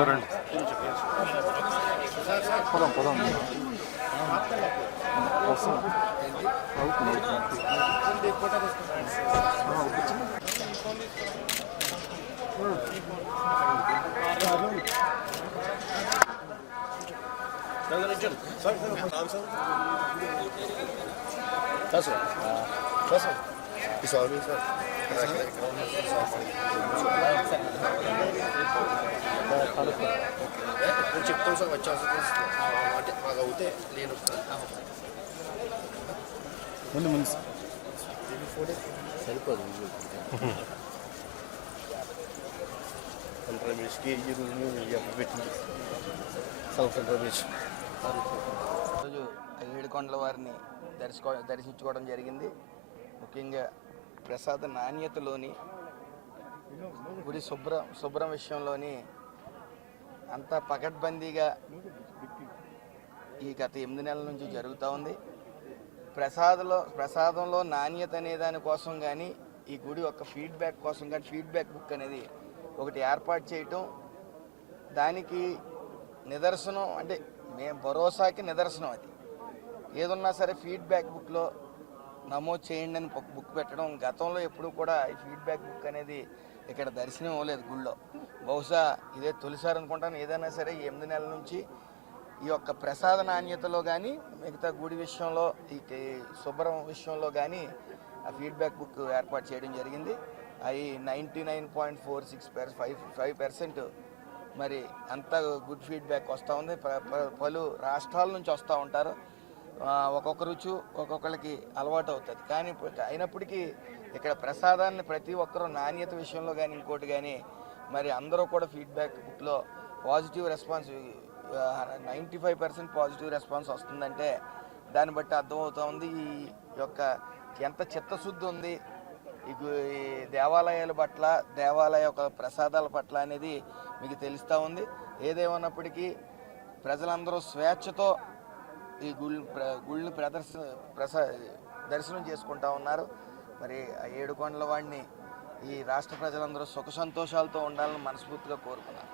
సరే అండి పోదాం పోదాం వస్తాం చెప్తాం సార్ వచ్చే అంటే మాకు అవుతే నేను ముందు ముందు సరిపోదు రమేష్కి పెట్టింది సంవత్సరం రమేష్ రోజు ఏడుకొండల వారిని దర్శించుకోవడం జరిగింది. ముఖ్యంగా ప్రసాద నాణ్యతలోని గుడి శుభ్రం విషయంలోని అంతా పకడ్బందీగా ఈ గత 8 నెలల నుంచి జరుగుతూ ఉంది. ప్రసాదంలో నాణ్యత అనే దానికోసం కానీ ఈ గుడి ఒక ఫీడ్బ్యాక్ కోసం కానీ ఫీడ్బ్యాక్ బుక్ అనేది ఒకటి ఏర్పాటు చేయటం, దానికి నిదర్శనం అంటే మేము భరోసాకి నిదర్శనం. అది ఏదున్నా సరే ఫీడ్బ్యాక్ బుక్లో నమోదు చేయండి అని బుక్ పెట్టడం. గతంలో ఎప్పుడు కూడా ఈ ఫీడ్బ్యాక్ బుక్ అనేది ఇక్కడ దర్శనం అవ్వలేదు గుళ్ళో. బహుశా ఇదే తొలిసారి అనుకుంటాను. ఏదైనా సరే 8 నెలల నుంచి ఈ యొక్క ప్రసాద నాణ్యతలో కానీ మిగతా గుడి విషయంలో ఈ శుభ్రం విషయంలో కానీ ఆ ఫీడ్బ్యాక్ బుక్ ఏర్పాటు చేయడం జరిగింది. అవి 99.46% మరి అంత గుడ్ ఫీడ్బ్యాక్ వస్తూ ఉంది. పలు రాష్ట్రాల నుంచి వస్తూ ఉంటారు. ఒక్కొక్క రుచి ఒక్కొక్కరికి అలవాటు అవుతుంది. కానీ అయినప్పటికీ ఇక్కడ ప్రసాదాన్ని ప్రతి ఒక్కరూ నాణ్యత విషయంలో కానీ ఇంకోటి కానీ మరి అందరూ కూడా ఫీడ్బ్యాక్ బుక్లో పాజిటివ్ రెస్పాన్స్ 95% పాజిటివ్ రెస్పాన్స్ వస్తుందంటే దాన్ని బట్టి అర్థమవుతూ ఉంది ఈ యొక్క ఎంత చిత్తశుద్ధి ఉంది ఈ దేవాలయాల పట్ల, దేవాలయ యొక్క ప్రసాదాల పట్ల అనేది మీకు తెలుస్తూ ఉంది. ఏదేమన్నప్పటికీ ప్రజలందరూ స్వేచ్ఛతో ఈ గుళ్ళని దర్శనం చేసుకుంటూ ఉన్నారు. మరి ఆ ఏడుకొండల వాడిని ఈ రాష్ట్ర ప్రజలందరూ సుఖ సంతోషాలతో ఉండాలని మనస్ఫూర్తిగా కోరుకున్నారు.